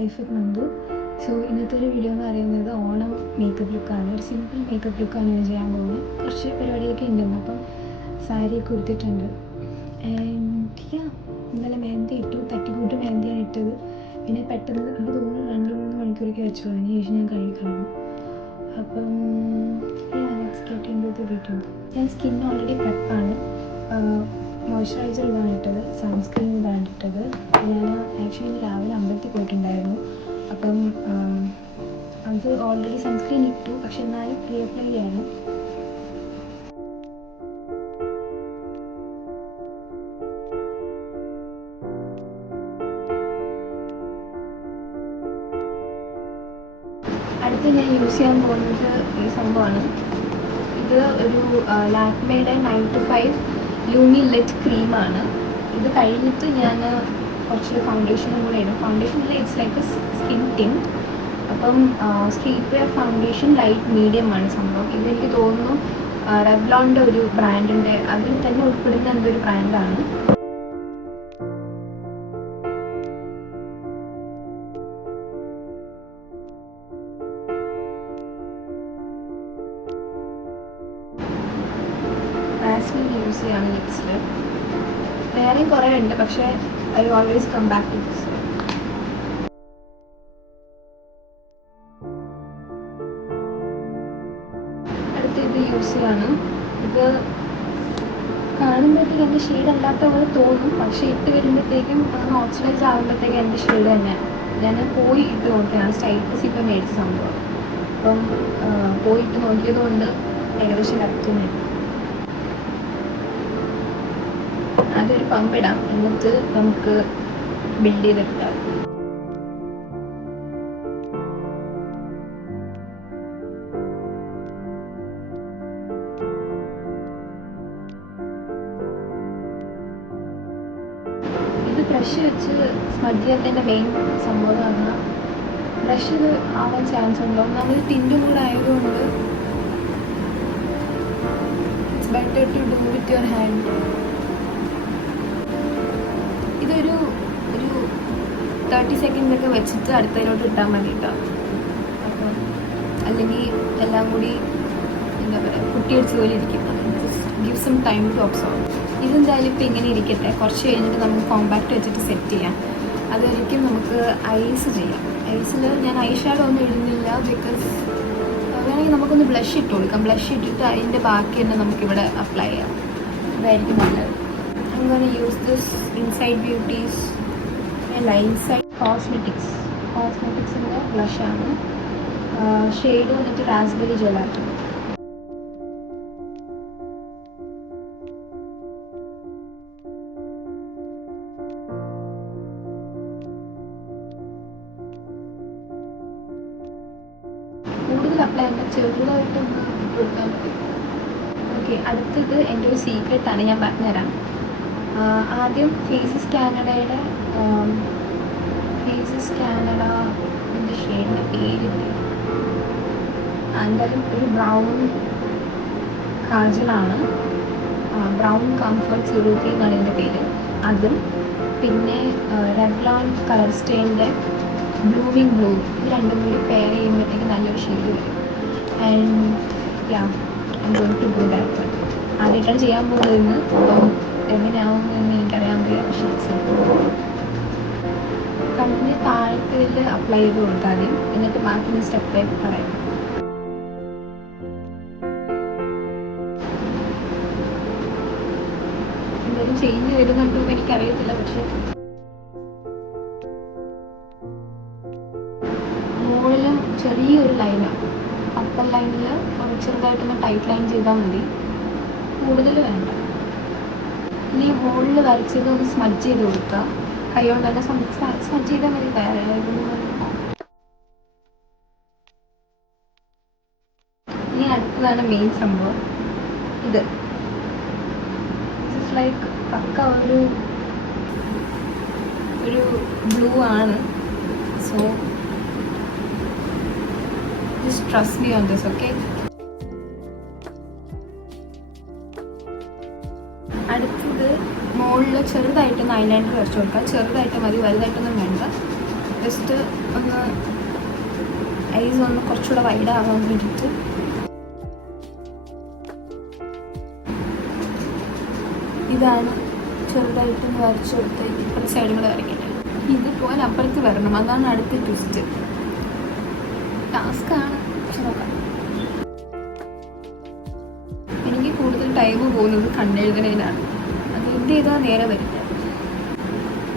Life with Nandu. So ഇന്നത്തെ ഒരു video എന്ന് പറയുന്നത് ഓണം മേക്കപ്പ് ലുക്കാണ്. ഒരു സിമ്പിൾ മേക്കപ്പ് ലുക്കാണ് ഞാൻ ചെയ്യാൻ പോകുന്നത്. കുറച്ച് പരിപാടിയൊക്കെ ഉണ്ട്, അപ്പം സാരിയൊക്കെ ഉടുത്തിട്ടുണ്ട്. ആൻഡ് ഇന്നലെ മെഹന്തി ഇട്ടു, തട്ടിക്കൂട്ട് മെഹന്തിയാണ് ഇട്ടത്. പിന്നെ പെട്ടെന്ന് എനിക്ക് തോന്നുന്നു 2-3 മണിക്കൂറൊക്കെ വെച്ചു, അതിന് ശേഷം ഞാൻ കഴിക്കണം. അപ്പം let's get into the video. ഞാൻ സ്കിൻ ഓൾറെഡി പ്രെപ്പാണ്. മോയ്സ്ചറൈസർ ഇതാണ് ഇട്ടത്, സൺസ്ക്രീൻ ഇതാണ് ഇട്ടത്. ഞാൻ ആക്ച്വലി രാവിലെ അമ്പലത്തിൽ പോയിട്ടുണ്ടായിരുന്നു, അപ്പം അത് ഓൾറെഡി സൺസ്ക്രീൻ ഇട്ടു, പക്ഷെ എന്നാലും റീഅപ്ലൈ ചെയ്യാണ്. അടുത്ത് ഞാൻ യൂസ് ചെയ്യാൻ പോകുന്നത് ഈ സംഭവമാണ്. ഇത് ഒരു ലാക്മേയുടെ 9 to 5 ലൂമി ലിറ്റ് ക്രീമാണ്. ഇത് കഴിഞ്ഞിട്ട് ഞാൻ കുറച്ച് ഫൗണ്ടേഷനും കൂടെ ഇടും. ഫൗണ്ടേഷനിൽ ഇറ്റ്സ് ലൈക്ക് സ്കിൻ ടിൻറ്റ്. അപ്പം street wear foundation light medium ആണ് സംഭവം. ഇതെനിക്ക് തോന്നുന്നു റെവ്ലോണിൻ്റെ ഒരു ബ്രാൻഡിൻ്റെ, അതിൽ തന്നെ ഉൾപ്പെടുന്ന എന്തൊരു ബ്രാൻഡാണ്. വാസ്ലിൻ യൂസ് ചെയ്യാണ് ലിപ്സിൽ. വേറെയും കുറേ ഉണ്ട്, പക്ഷേ I always come back to this. അടുത്ത് ഇത് യൂസ് ചെയ്യാണ്. ഇത് കാണുമ്പോഴത്തേക്ക് എൻ്റെ ഷെയ്ഡ് അല്ലാത്ത പോലെ തോന്നും, പക്ഷേ ഇട്ട് വരുമ്പോഴത്തേക്കും അത് ഓക്സിഡൈസ് ആകുമ്പോഴത്തേക്കും എൻ്റെ ഷെയ്ഡ് തന്നെ. ഞാൻ പോയി ഇട്ട് നോക്കിയാണ് സ്റ്റൈൽസ് ഇപ്പം മേടിച്ച സംഭവം. അപ്പം പോയി ഇട്ട് നോക്കിയത് കൊണ്ട് ഏകദേശം കറക്റ്റ് തന്നെ. അതൊരു പമ്പിടാം, എന്നിട്ട് നമുക്ക് ബിൽഡ് ചെയ്തെടുക്കാം. ഇത് ബ്രഷ് വെച്ച് സ്മഡ്ജ് ചെയ്യുന്നതിൻ്റെ മെയിൻ സംഭവം എന്ന് പറഞ്ഞാൽ ബ്രഷിൽ ആവാൻ ചാൻസ് ഉണ്ടോ. നമ്മൾ ടിൻറ്റും കൂടെ ആയതുകൊണ്ട് it's better to do with your hand. ഇതൊരു 30 സെക്കൻഡ്സ് ഒക്കെ വെച്ചിട്ട് അടുത്തതിലോട്ട് ഇട്ടാൽ മതി കേട്ടോ. അപ്പം അല്ലെങ്കിൽ എല്ലാം കൂടി എന്താ പറയുക, കുട്ടിയടിച്ച പോലെ ഇരിക്കുന്നത്. Give some time to observe. ഇതെന്തായാലും ഇപ്പം ഇങ്ങനെ ഇരിക്കട്ടെ, കുറച്ച് കഴിഞ്ഞിട്ട് നമുക്ക് കോമ്പാക്റ്റ് വെച്ചിട്ട് സെറ്റ് ചെയ്യാം. അതായിരിക്കും നമുക്ക് ഐസ് ചെയ്യാം. ഐസിൽ ഞാൻ ഐ ഷാഡോ ഒന്നും ഇടുന്നില്ല, ബിക്കോസ് വേണമെങ്കിൽ നമുക്കൊന്ന് ബ്ലഷ് ഇട്ട് കൊടുക്കാം. ബ്ലഷ് ഇട്ടിട്ട് അതിൻ്റെ ബാക്കി തന്നെ നമുക്കിവിടെ അപ്ലൈ ചെയ്യാം. അതായിരിക്കും നല്ലത്. I'm going to use this Inside Beauty's Inside കോസ്മെറ്റിക്സിൻ്റെ ബ്ലഷാണ്. ഷെയ്ഡ് വന്നിട്ട് റാസ്ബെറി ജെലാറ്റോ. കൂടുതൽ അപ്ലൈ ചെയ്യാൻ ചെറുതായിട്ടൊന്ന് കൊടുക്കാൻ മതി. ഓക്കെ, അടുത്തത് എൻ്റെ ഒരു സീക്രട്ടാണ്, ഞാൻ പറഞ്ഞുതരാം. ആദ്യം ഫേസസ് കാനഡയുടെ ഷെയ്ഡിൻ്റെ പേരില്ല, എന്തായാലും ഒരു ബ്രൗൺ കാജലാണ്. ബ്രൗൺ കംഫർട്ട് 03 എന്നാണ് ഇതിൻ്റെ പേര്. അതും പിന്നെ റെവ്ലോൺ കളർ സ്റ്റേൻ്റെ ബ്ലൂമിങ് ബ്ലൂ, ഇത് രണ്ടും കൂടി പെയർ ചെയ്യുമ്പോഴത്തേക്ക് നല്ലൊരു ഷെയ്ഡ് വരും. And I'm going to do that one. ആദ്യമായിട്ടാണ് ചെയ്യാൻ പോകുന്നതെന്ന്, അപ്പം എങ്ങനെയാവുമെന്ന് എനിക്കറിയാൻ പറ്റില്ല. പക്ഷേ കണ്ണിന് താഴത്തിൽ അപ്ലൈ ചെയ്ത് കൊടുത്താൽ മതി, എന്നിട്ട് ബാക്കി സ്റ്റെപ്പ് പറയാം. എന്തെങ്കിലും ചേഞ്ച് വരുന്നുണ്ടോ എന്ന് എനിക്കറിയത്തില്ല, പക്ഷേ മുകളിൽ ചെറിയൊരു ലൈനാണ്, അപ്പർ ലൈനിൽ ചെറുതായിട്ടൊന്ന് ടൈറ്റ് ലൈൻ ചെയ്താൽ മതി, കൂടുതൽ വേണ്ട. ഇനി മുകളിൽ വരച്ചത് ഒന്ന് സ്മഡ്ജ് ചെയ്ത് കൊടുക്കുക, കൈ കൊണ്ട് തന്നെ സ്മഡ്ജ് ചെയ്താൽ മതി. ഇനി അടുത്തതാണ് മെയിൻ സംഭവം. ഇത് ഇറ്റ്സ് ലൈക്ക് പക്ക ഒരു ബ്ലൂ ആണ്. So just trust me on this, okay? അടുത്തത് മുകളിൽ ചെറുതായിട്ടൊന്ന് ഐലൈനർ വരച്ചു കൊടുക്കുക. ചെറുതായിട്ട് മതി, വലുതായിട്ടൊന്നും വേണ്ട. ജസ്റ്റ് ഒന്ന് ഐസ് ഒന്ന് കുറച്ചുകൂടെ വൈഡ് ആവാൻ വേണ്ടിയിട്ട് ഇതാണ് ചെറുതായിട്ടൊന്ന് വരച്ചു കൊടുത്ത് ഇപ്പുറത്തെ സൈഡും കൂടെ വരയ്ക്കട്ടെ. ഇതുപോലെ അപ്പുറത്ത് വരണം, അതാണ് അടുത്ത ട്വിസ്റ്റ്. ടാസ്ക്കാണ്, പക്ഷെ നോക്കാം. എനിക്ക് കൂടുതൽ ടൈം പോകുന്നത് കണ്ണെഴുതുന്നതിനാണ്. അത് എന്ത് ചെയ്താൽ നേരെ വരില്ല.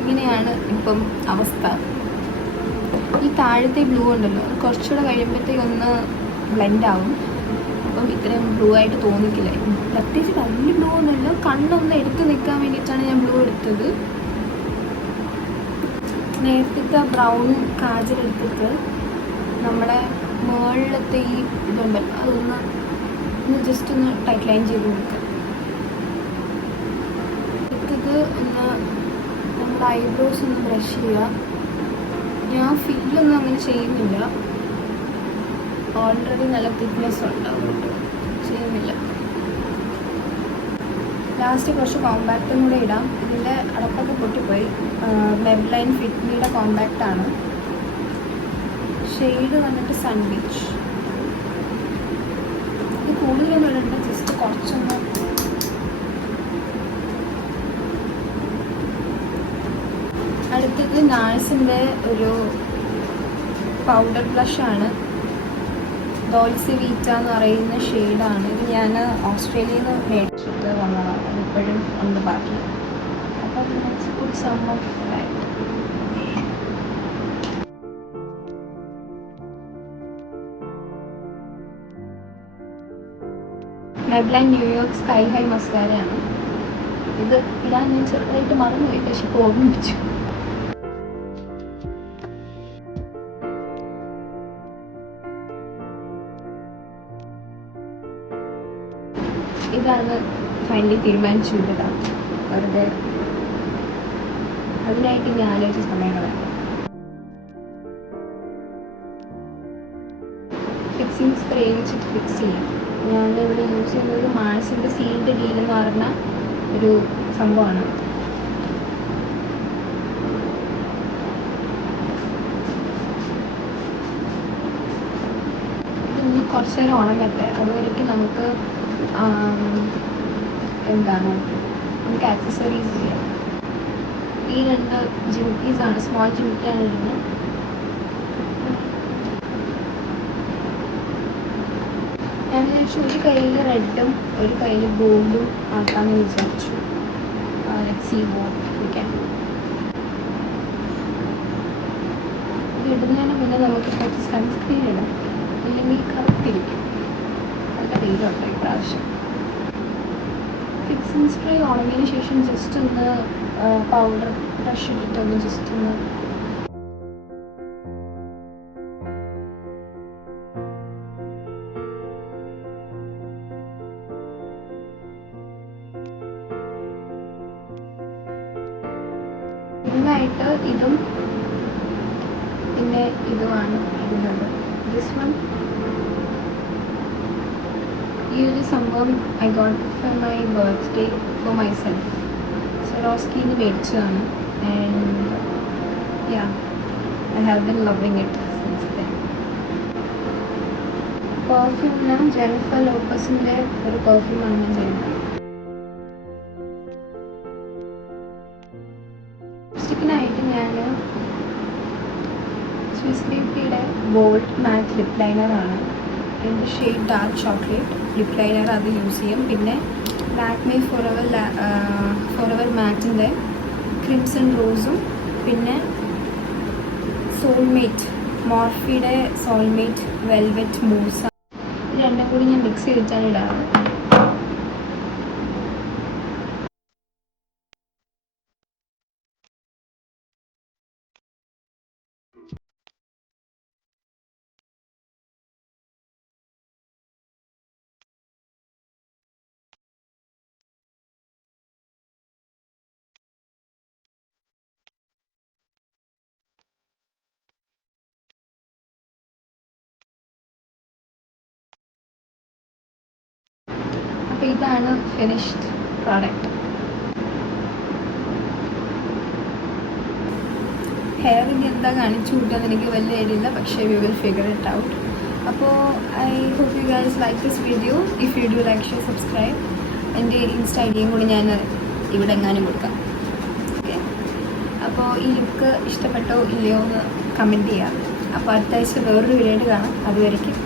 ഇങ്ങനെയാണ് ഇപ്പം അവസ്ഥ. ഈ താഴത്തെ ബ്ലൂ ഉണ്ടല്ലോ, അത് കുറച്ചുകൂടെ കഴിയുമ്പോഴത്തേക്കൊന്ന് ബ്ലെൻഡ് ആവും. അപ്പം ഇത്രയും ബ്ലൂ ആയിട്ട് തോന്നിക്കില്ല. പ്രത്യേകിച്ച് വലിയ ബ്ലൂ ഒന്നുമില്ല, കണ്ണൊന്ന് എടുത്ത് നിൽക്കാൻ വേണ്ടിയിട്ടാണ് ഞാൻ ബ്ലൂ എടുത്തത്. നേരത്തെ ബ്രൗൺ കാജൽ എടുത്തിട്ട് നമ്മുടെ മുകളിലത്തെ ഈ ഇതുണ്ടല്ലോ അതൊന്ന് ജസ്റ്റ് ഒന്ന് ടൈറ്റ് ലൈൻ ചെയ്ത് കൊടുക്കുക. എടുത്തത് ഒന്ന് നമ്മുടെ ഐബ്രോസ് ഒന്ന് ബ്രഷ് ചെയ്യുക. ഞാൻ ഫില്ലൊന്നും അങ്ങനെ ചെയ്യുന്നില്ല, ഓൾറെഡി നല്ല തിക്നെസ് ഉണ്ടാവും, ചെയ്യുന്നില്ല. ലാസ്റ്റ് കുറച്ച് കോമ്പാക്റ്റും കൂടെ ഇടാം. ഇതിൻ്റെ അടപ്പൊക്കെ പൊട്ടിപ്പോയി. മെബ്ലൈൻ ഫിറ്റ്മിയുടെ കോമ്പാക്റ്റാണ്. ഷെയ്ഡ് വന്നിട്ട് സൺ ബീച്ച്. ഇത് കൂടുതലൊന്നും ഇടണ്ട, ജസ്റ്റ് കുറച്ചൊന്ന്. അടുത്തത് നാഴ്സിൻ്റെ ഒരു പൗഡർ ബ്ലഷാണ്. ഡോൾസി വീറ്റ എന്ന് പറയുന്ന ഷെയ്ഡാണ്. ഇത് ഞാൻ ഓസ്ട്രേലിയയിൽ നിന്ന് മേടിച്ചിട്ട് വന്നതാണ്. അതിപ്പോഴും ഉണ്ട് ബാക്കി. അപ്പം കുറച്ചുകൂടി സംഭവം മെബ്ലൈൻ ന്യൂയോർക്ക് സ്കൈ ഹൈ മസ്കാരയാണ്. ഇത് ഇടാൻ ഞാൻ ചെറുതായിട്ട് മറന്നുപോയി, പക്ഷെ ഇപ്പോൾ ഓർമ്മിപ്പിച്ചു. ഇതാണ് ഫൈനലി തീരുമാനിച്ചു വിടാം. വെറുതെ അതിനായിട്ട് ഇനി ആലോചിച്ച സമയങ്ങളാണ്. ഫിക്സിങ് സ്പ്രേ വെച്ചിട്ട് ഫിക്സ് ചെയ്യാം. ഞാനിവിടെ യൂസ് ചെയ്യുന്നത് മാഴ്സിൻ്റെ സീൽഡ് ഡീൽ എന്ന് പറഞ്ഞ ഒരു സംഭവമാണ്. ഇനി കുറച്ച് നേരം ഉണങ്ങട്ടെ. അതുവരെയ്ക്ക് നമുക്ക് എന്താണ് നമുക്ക് ആക്സസറീസ് ചെയ്യാം. ഈ 2 ജിമിക്കീസാണ്, സ്മോൾ ജിമിക്കിയാണ് ഇടുന്നത്. ഞാൻ വിചാരിച്ചു ഒരു കയ്യിൽ റെഡും ഒരു കയ്യിൽ ഗോൾഡും ആക്കാമെന്ന് വിചാരിച്ചു. സീ വയ്ക്കാൻ ഇത് ഇടുന്നതിന് മുന്നേ നമുക്ക് കുറച്ച് സൺസ്ക്രീൻ ഇടാം, ഇല്ലെങ്കിൽ കറുത്തിരിക്കും. നല്ല വെയിലുണ്ട് ഇപ്രാവശ്യം. ഫിക്സിങ് സ്പ്രേ ഉണങ്ങിയതിന് ശേഷം ജസ്റ്റ് ഒന്ന് പൗഡർ ബ്രഷ് ഇട്ടിട്ടൊന്ന് ജസ്റ്റ് ഒന്ന് ഇതിനായിട്ട് ഇതും പിന്നെ ഇതുമാണ് ഇടുന്നത്. ദിസ് വൺ ഈ ഒരു സംഭവം I got for my birthday for myself. സ്വരോസ്കിന്ന് മേടിച്ചതാണ്. And ya I have been loving it since then. പെർഫ്യൂമിന് ജെനിഫർ ലോപ്പസിൻ്റെ ഒരു പെർഫ്യൂമാണ് ഞാൻ ചെയ്യുന്നത്. ലിപ്സ്റ്റിക്കിനായിട്ട് ഞാൻ സ്വിസ് ബ്യൂട്ടിയുടെ ഗോൾഡ് മാറ്റ് ലിപ് ലൈനറാണ്. എൻ്റെ shade dark chocolate lip liner, അത് യൂസ് ചെയ്യും. പിന്നെ ലാക്മേ ഫോറെവർ മാറ്റിൻ്റെ ക്രിംസൺ റോസും പിന്നെ സോൾമേറ്റ് മോർഫിയുടെ സോൾമേറ്റ് വെൽവെറ്റ് മൂസ, ഇത് രണ്ടും കൂടി ഞാൻ മിക്സ് ചെയ്തിട്ടാണ് ഇടാറ്. അപ്പോൾ ഇതാണ് ഫിനിഷ്ഡ് പ്രോഡക്റ്റ്. ഹെയറിന് എന്താ കാണിച്ചു കൂട്ടാന്ന് എനിക്ക് വലിയ ഐഡിയ ഇല്ല, പക്ഷേ we will figure it out. അപ്പോൾ I hope you guys like this video. If you do like share subscribe. എൻ്റെ ഇൻസ്റ്റ ഐഡിയും കൂടി ഞാൻ ഇവിടെ എങ്ങാനും കൊടുക്കാം. ഓക്കെ, അപ്പോൾ ഈ ലുക്ക് ഇഷ്ടപ്പെട്ടോ ഇല്ലയോ എന്ന് കമൻറ്റ് ചെയ്യാം. അപ്പോൾ അടുത്ത ആഴ്ച വേറൊരു വീഡിയോ ആയിട്ട് കാണാം. അതുവരേക്കും